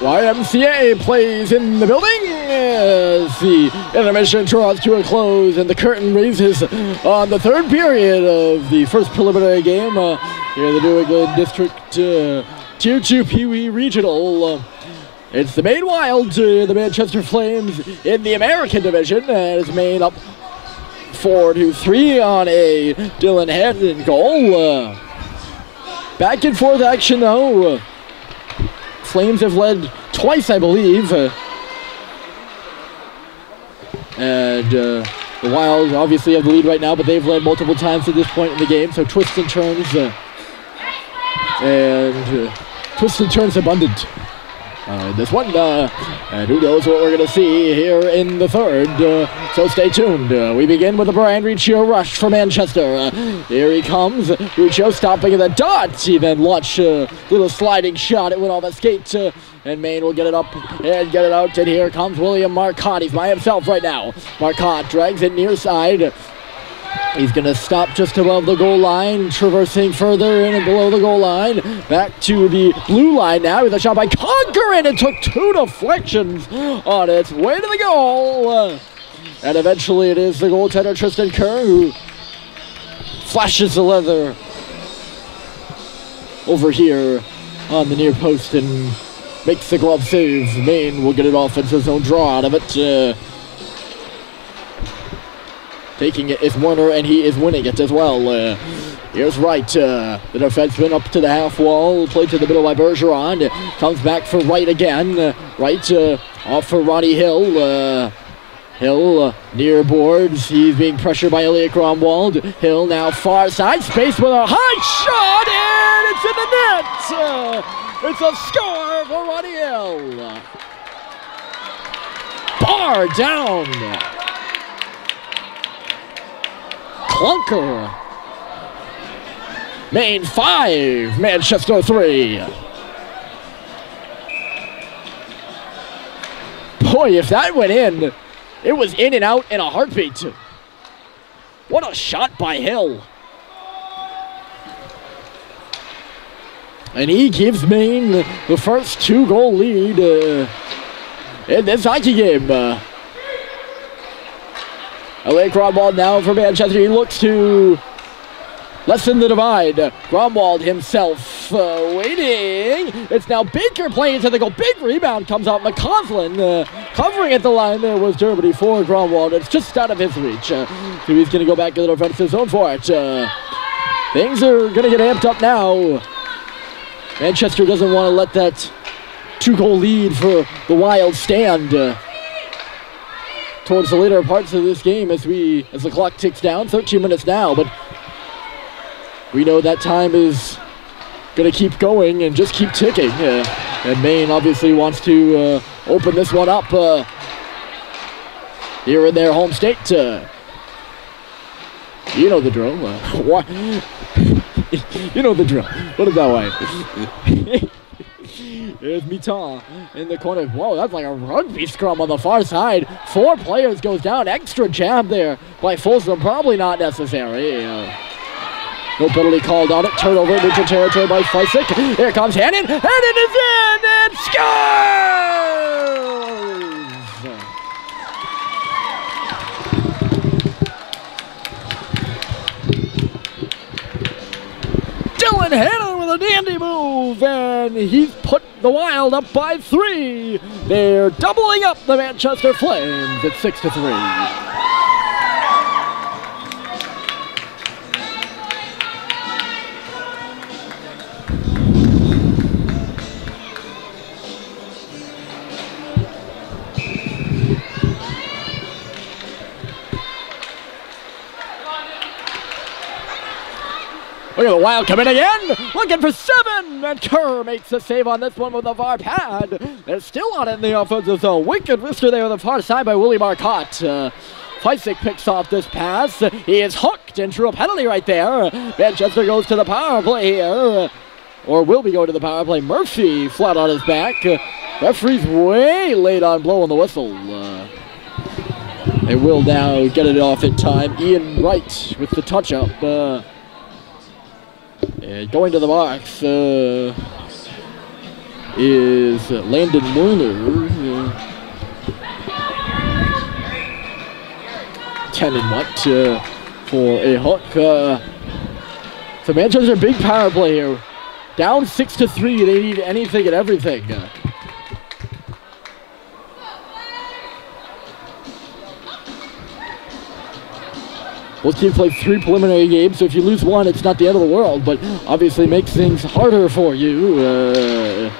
YMCA plays in the building as the intermission draws to a close and the curtain raises on the third period of the first preliminary game here in the New England District Tier 2 Pee Wee Regional. It's the Maine Wild, the Manchester Flames in the American Division, as Maine up 4-3 on a Dylan Haddon goal. Back and forth action though. Flames have led twice, I believe. And the Wild obviously have the lead right now, but they've led multiple times at this point in the game. So twists and turns. Twists and turns abundant. This one, and who knows what we're going to see here in the third, so stay tuned. We begin with a Brian Riccio rush for Manchester. Here he comes, Riccio stopping at the dot. He then launched a little sliding shot. It went off a skate, and Maine will get it up and get it out. And here comes William Marcotte. He's by himself right now. Marcotte drags it near side. He's going to stop just above the goal line, traversing further in and below the goal line. Back to the blue line now with a shot by Conker, and it took two deflections on its way to the goal. And eventually it is the goaltender Tristan Kerr who flashes the leather over here on the near post and makes the glove save. Maine will get it off into his own draw out of it. Taking it is Warner, and he is winning it as well. Here's Wright, the defenseman up to the half wall, played to the middle by Bergeron. Comes back for Wright again. Wright off for Ronnie Hill. Hill near boards. He's being pressured by Elliot Gromwald. Hill now far side space with a high shot, and it's in the net. It's a score for Ronnie Hill. Bar down. Clunker. Maine 5, Manchester 3. Boy, if that went in, it was in and out in a heartbeat. What a shot by Hill. And he gives Maine the first 2-goal lead in this hockey game. Elliot Gromwald now for Manchester. He looks to lessen the divide. Gromwald himself waiting. It's now Baker playing to the goal. Big rebound comes out. McCausland covering at the line. There was Germany for Gromwald. It's just out of his reach. So he's going to go back to the defensive zone for it. Things are going to get amped up now. Manchester doesn't want to let that 2-goal lead for the Wild stand. Towards the later parts of this game as the clock ticks down. 13 minutes now, but we know that time is going to keep going and just keep ticking. And Maine obviously wants to open this one up here in their home state. You know the drill. You know the drill. Put it that way. There's Mitan in the corner. Whoa, that's like a rugby scrum on the far side. 4 players goes down. Extra jab there by Folsom. Probably not necessary. No penalty called on it. Turnover in neutral territory by Fleisig. Here comes Hannon. Hannon is in and scores! Dylan Hannon with a dandy move, and he's put the Wild up by 3. They're doubling up the Manchester Flames at 6-3. Look at the Wild coming again, looking for 7, and Kerr makes the save on this one with a VAR pad. They're still on it in the offensive zone. Wicked wrister there on the far side by Willie Marcotte. Fleisig picks off this pass. He is hooked and drew a penalty right there. Manchester goes to the power play here, or will be going to the power play. Murphy flat on his back. Referee's way late on blowing the whistle. They will now get it off in time. Ian Wright with the touch-up. And going to the box. is Landon Werner. 10 and what for a hook. So Manchester, big power play here. Down 6-3. They need anything and everything. Both teams play 3 preliminary games, so if you lose one, it's not the end of the world, but obviously makes things harder for you.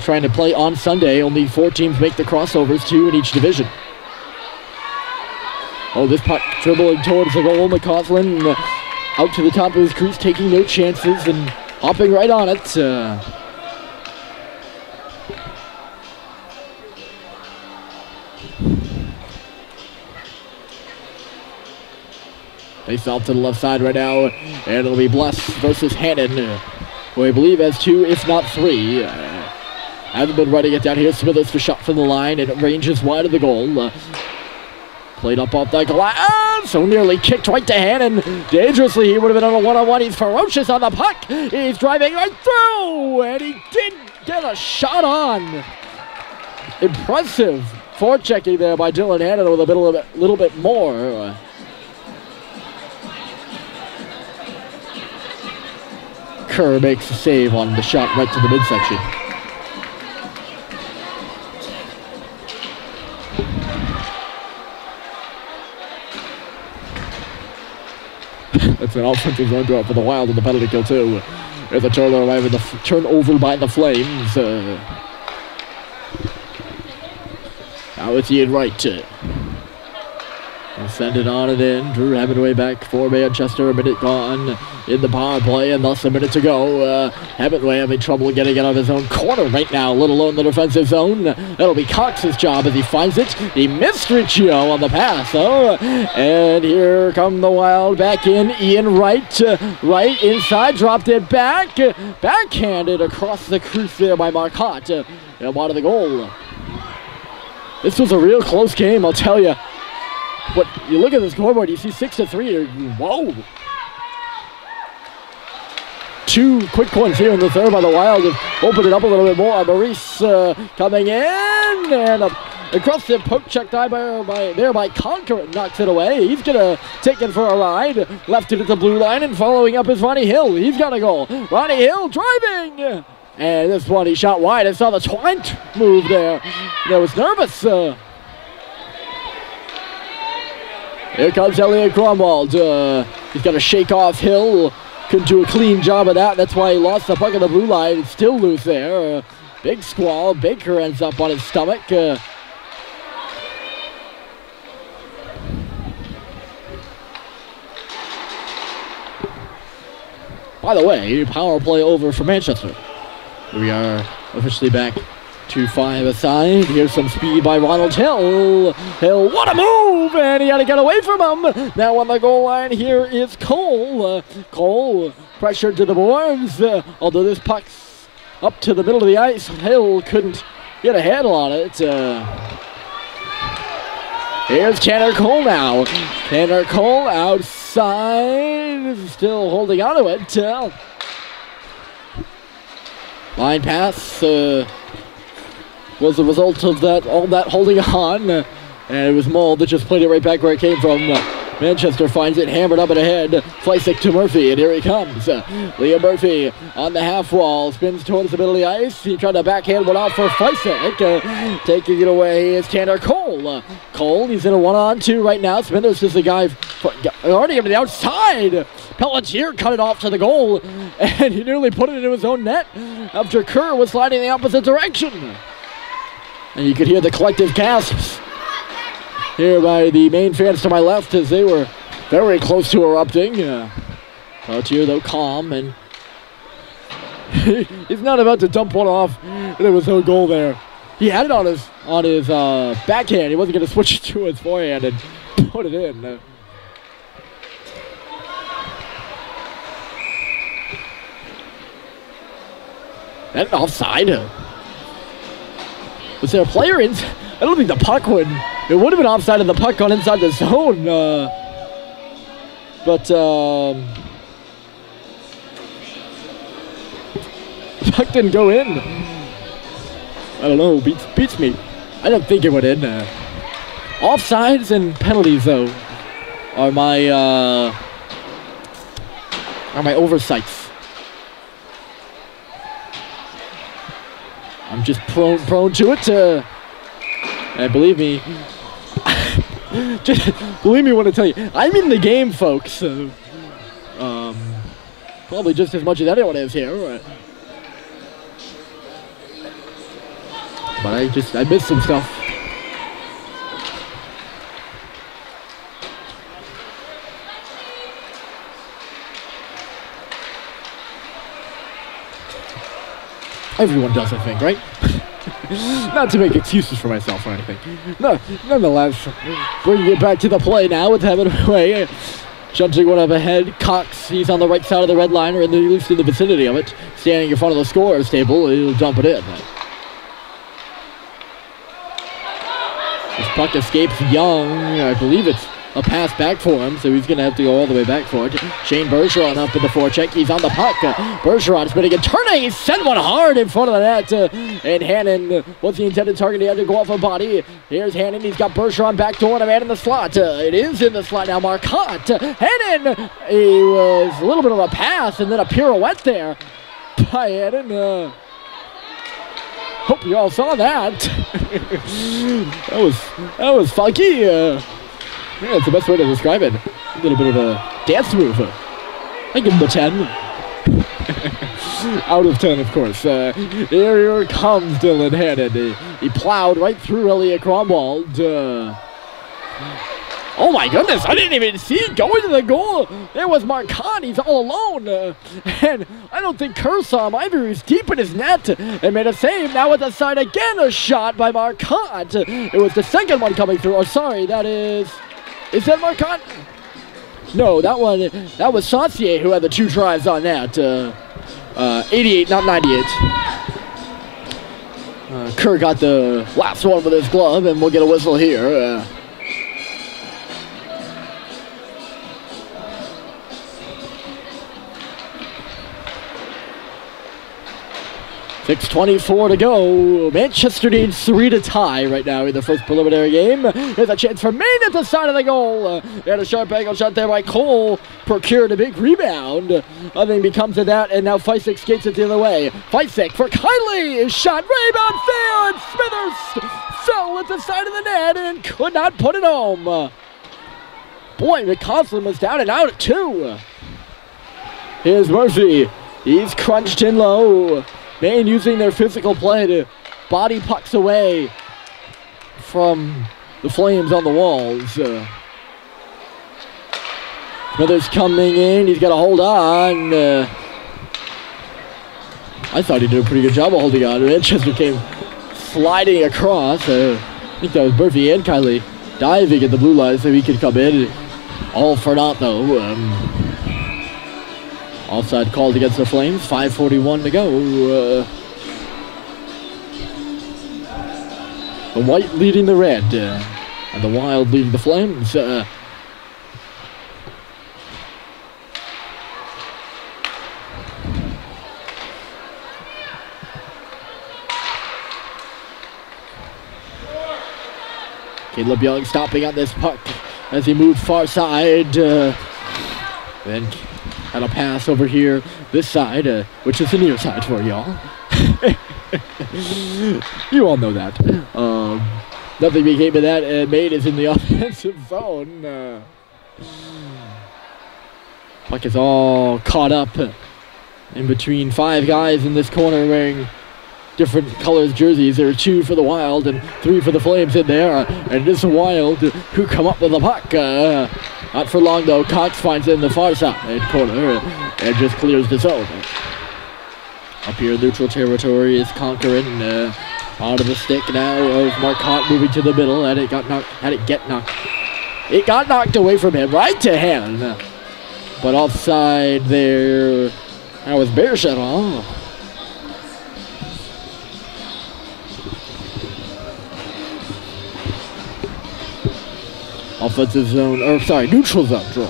Trying to play on Sunday, only 4 teams make the crossovers, 2 in each division. Oh, this puck dribbling towards the goal. McCausland out to the top of his crease, taking no chances and hopping right on it. Face off to the left side right now, and it'll be Bless versus Hannon, who I believe has 2, if not 3. Hasn't been running it down here. Smithers for shot from the line, and it ranges wide of the goal. Played up off that glass, so nearly kicked right to Hannon. Dangerously, he would have been on a one-on-one. He's ferocious on the puck. He's driving right through, and he did get a shot on. Impressive forechecking there by Dylan Hannon with a little bit more. Kerr makes a save on the shot right to the midsection. That's an offensive zone draw for the Wild in the penalty kill too. There's a turnover by the Flames. Now it's Ian Wright. We'll send it on and in. Drew Hemingway back for Manchester. A minute gone in the power play, and thus a minute to go. Hemingway having trouble getting it out of his own corner right now, let alone the defensive zone. That'll be Cox's job as he finds it. He missed Riccio on the pass, and here come the Wild back in. Ian Wright, right inside, dropped it back. Backhanded across the crease there by Marcotte. And out of the goal. This was a real close game, I'll tell you. But you look at the scoreboard, you see 6-3. Whoa! 2 quick ones here in the third by the Wild have opened it up a little bit more. Maurice coming in, and across the poke check by Conquer, knocks it away. He's gonna take it for a ride. Left it at the blue line, and following up is Ronnie Hill. He's got a goal. Ronnie Hill driving, and this one he shot wide. I saw the Twint move there. That was nervous. Here comes Elliot Gromwald. He's got to shake off Hill. Couldn't do a clean job of that. That's why he lost the puck on the blue line. It's still loose there. Big squall. Baker ends up on his stomach. By the way, power play over for Manchester. We are officially back to 5 aside. Here's some speed by Ronald Hill. Hill, what a move! And he had to get away from him. Now on the goal line, here is Cole. Cole pressured to the boards. Although this puck's up to the middle of the ice, Hill couldn't get a handle on it. Here's Tanner Cole now. Tanner Cole outside, still holding on to it. Line pass was the result of all that holding on. And it was Mull that just played it right back where it came from. Manchester finds it hammered up and ahead. Fleisick to Murphy, and here he comes. Liam Murphy on the half wall, spins towards the middle of the ice. He tried to backhand one out for Fleisick. Taking it away is Tanner Cole. Cole, he's in a 1-on-2 right now. Smithers is the guy already to the outside. Pelletier cut it off to the goal, and he nearly put it into his own net after Kerr was sliding the opposite direction. And you could hear the collective gasps here by the Maine fans to my left as they were very close to erupting. Pelletier, though, calm, and he's not about to dump one off, and there was no goal there. He had it on his backhand. He wasn't going to switch it to his forehand and put it in. And offside. Was there a player in? I don't think the puck would. It would have been offside if the puck gone inside the zone. puck didn't go in. I don't know, beats me. I don't think it went in. Offsides and penalties, though, are my oversights. I'm just prone to it. And believe me, believe me when I tell you, I'm in the game, folks. So, probably just as much as anyone is here. But I missed some stuff. Everyone does, I think, right? Not to make excuses for myself or anything. No, nonetheless, bringing it back to the play now with Hammond away. Shunting one up ahead. Cox, he's on the right side of the red line, or at least in the vicinity of it. Standing in front of the scorer's table, he'll dump it in. This puck escapes Young. I believe it's a pass back for him, so he's going to have to go all the way back for it. Shane Bergeron up in the forecheck. He's on the puck. Bergeron spinning and turning. He sent one hard in front of the net. And Hannon was the intended target. He had to go off a body. Here's Hannon. He's got Bergeron backdoor and a man in the slot. It is in the slot now. Marcotte. Hannon. He was a little bit of a pass and then a pirouette there by Hannon. Hope you all saw that. that was funky. Yeah, it's the best way to describe it. A little bit of a dance move. I give him a 10. Out of 10, of course. Here comes Dylan Hannon. He plowed right through Elliot Gromwald. Oh my goodness, I didn't even see it going to the goal. There was Marcotte, he's all alone. And I don't think Kerr saw him either. He's deep in his net and made a save. Now at the side again, a shot by Marcotte. It was the second one coming through. Oh, sorry, that is that Marcotte? No, that was Saucier who had the 2 tries on that. 88, not 98. Kerr got the last one with his glove, and we'll get a whistle here. 6:24 to go. Manchester needs 3 to tie right now in the first preliminary game. There's a chance for Maine at the side of the goal. And a sharp angle shot there by Cole. Procured a big rebound. Nothing becomes of that, and now Feisik skates it the other way. Feisik for Kylie. His shot, rebound, fair, and Smithers fell at the side of the net and could not put it home. Boy, McCausland was down and out at 2. Here's Murphy. He's crunched in low. Maine using their physical play to body pucks away from the Flames on the walls. Smithers coming in. He's got to hold on. I thought he did a pretty good job of holding on. Manchester came sliding across. I think that was Murphy and Kylie diving at the blue line so he could come in. All for naught, though. Offside called against the Flames. 5:41 to go. The white leading the red, and the Wild leading the Flames. Caleb Young stopping on this puck as he moved far side. Then had a pass over here, this side, which is the near side for y'all. You all know that. Nothing became of that, and Maine is in the offensive zone. Puck is all caught up in between 5 guys in this corner wearing different colors jerseys. There are 2 for the Wild and 3 for the Flames in there. And it is the Wild who come up with the puck. Not for long though. Cox finds it in the far side corner and just clears the zone. Up here, neutral territory is Conquering. Out of the stick now of Marcotte moving to the middle, and it got knocked. It got knocked away from him, right to Hannon. But offside there. That was Bergeron. Offensive zone, or sorry, neutral zone draw.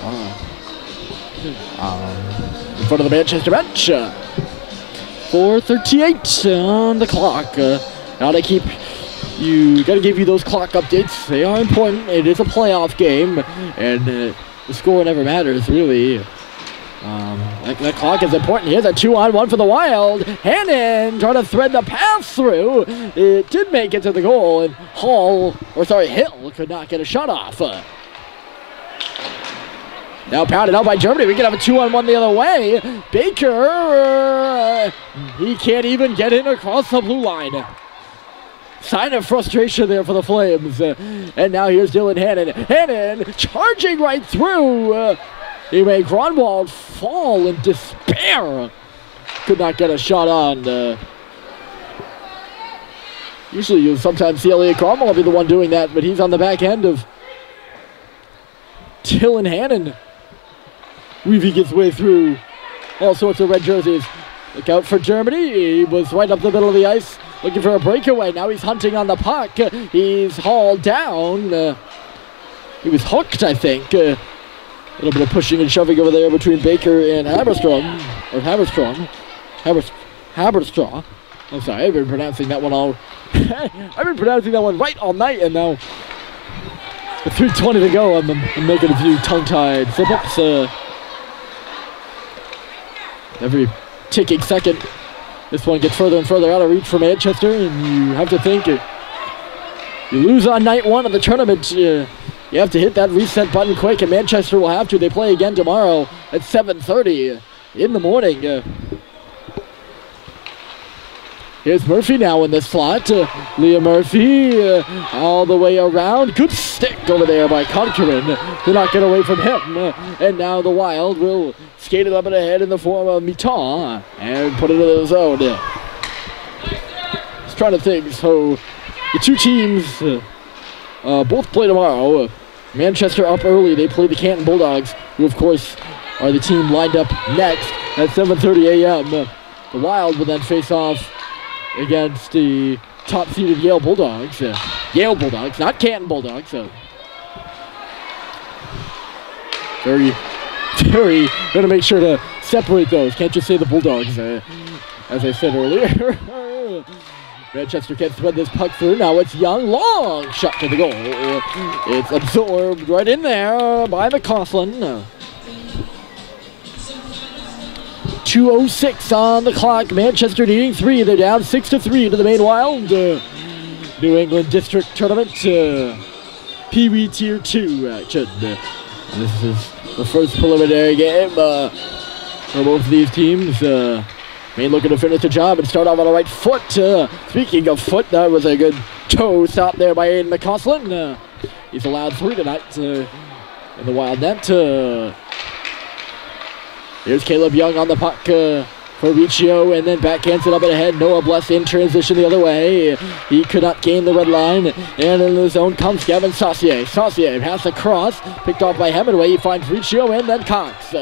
In front of the Manchester bench. 4:38 on the clock. Gotta give you those clock updates. They are important. It is a playoff game, and the score never matters, really. That clock is important. Here's a 2-on-1 for the Wild. Hannon trying to thread the pass through. It did make it to the goal, and Hill could not get a shot off. Now pounded out by Germany. We can have a 2-on-1 the other way. Baker, he can't even get in across the blue line. Sign of frustration there for the Flames. And now here's Dylan Hannon. Hannon charging right through. He made Grunwald fall in despair. Could not get a shot on. Usually you sometimes see Elliot Grunwald be the one doing that, but he's on the back end of Dylan Hannon. Weaving his way through all sorts of red jerseys. Look out for Germany. He was right up the middle of the ice looking for a breakaway. Now he's hunting on the puck. He's hauled down. He was hooked, I think. A little bit of pushing and shoving over there between Baker and Haberstraw. I'm sorry, I've been pronouncing that one right all night, and now with 3:20 to go, I'm making a few tongue-tied slip-ups. Every ticking second, this one gets further and further out of reach for Manchester, and you have to think you lose on night one of the tournament. You have to hit that reset button quick, and Manchester will have to. They play again tomorrow at 7:30 in the morning. Here's Murphy now in the slot. Leah Murphy all the way around. Good stick over there by Conquerin. Could not get away from him. And now the Wild will skate it up and ahead in the form of Miton and put it into the zone. Just trying to think. So the two teams both play tomorrow. Manchester up early. They play the Canton Bulldogs, who of course are the team lined up next at 7:30 a.m. The Wild will then face off against the top-seeded Yale Bulldogs. Yale Bulldogs, not Canton Bulldogs. So very going to make sure to separate those. Can't just say the Bulldogs, as I said earlier. Manchester can't thread this puck through. Now it's Young. Long shot to the goal. It's absorbed right in there by McCausland. 2:06 on the clock. Manchester needing 3. They're down 6-3 to the Maine Wild. New England District Tournament. Pee Wee Tier 2 action. This is the first preliminary game for both of these teams. Maine looking to finish the job and start off on the right foot. Speaking of foot, that was a good toe stop there by Aiden McCausland. He's allowed 3 tonight in the Wild net. Here's Caleb Young on the puck for Riccio, and then backhands it up and ahead. Noah Bless in transition the other way. He could not gain the red line, and in the zone comes Gavin Saucier. Saucier pass across, picked off by Hemingway. He finds Riccio and then Cox.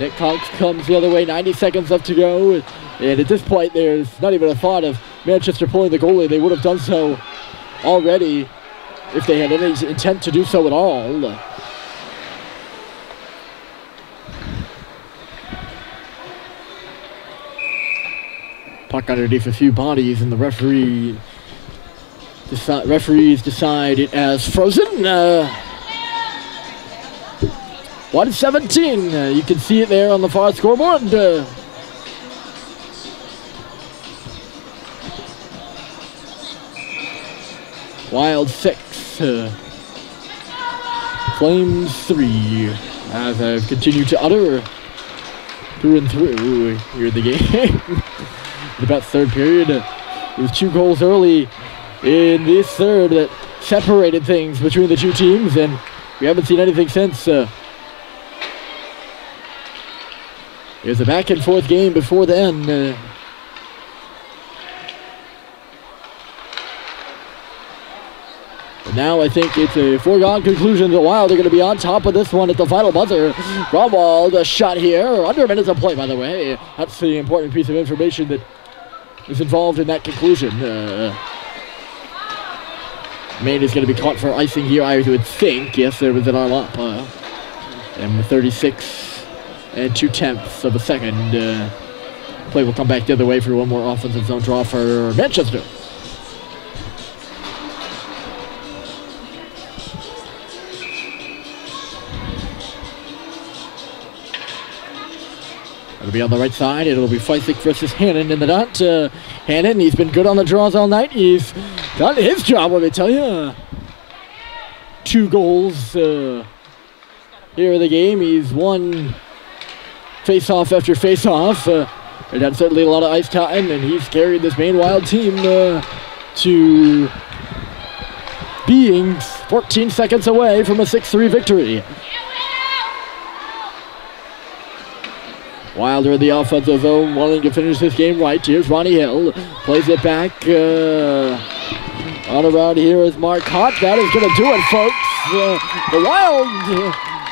Nick Cox comes the other way, 90 seconds left to go, and at this point there's not even a thought of Manchester pulling the goalie. They would have done so already if they had any intent to do so at all. Puck underneath a few bodies, and the referees decide it as frozen. 1:17. You can see it there on the far scoreboard. Wild 6. Flames 3. As I've continued to utter through and through here in the game. In about third period, there was 2 goals early in this third that separated things between the two teams, and we haven't seen anything since. It was a back and forth game before the end. But now I think it's a foregone conclusion. The Wild are going to be on top of this one at the final buzzer. Gromwald, a shot here. Under a minute of play, by the way. That's the important piece of information that is involved in that conclusion. Maine is going to be caught for icing here, I would think. Yes, there was an arm up. And 36 and 2/10 of a second Play will come back the other way for one more offensive zone draw for Manchester. It'll be on the right side. It'll be Feisig versus Hannon in the dot. Hannon, he's been good on the draws all night. He's done his job, let me tell you. 2 goals here in the game. He's won face-off after face-off. And that's certainly a lot of ice time, and he's carried this Maine Wild team to being 14 seconds away from a 6-3 victory. Wilder in the offensive zone, wanting to finish this game right. Here's Ronnie Hill, plays it back. On around here is Marcotte. That is going to do it, folks. The Wild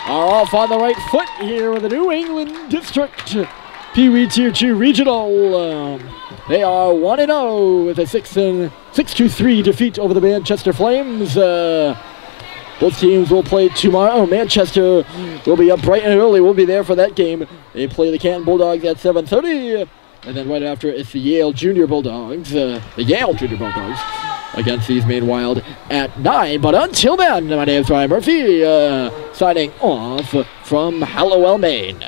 are off on the right foot here with the New England District Pee Wee Tier 2 Regional. They are 1-0 with a 6-3 defeat over the Manchester Flames. Both teams will play tomorrow. Manchester will be up bright and early. We'll be there for that game. They play the Canton Bulldogs at 7:30. And then right after, it's the Yale Junior Bulldogs. Against these Maine Wild at 9. But until then, my name is Ryan Murphy, signing off from Hallowell, Maine.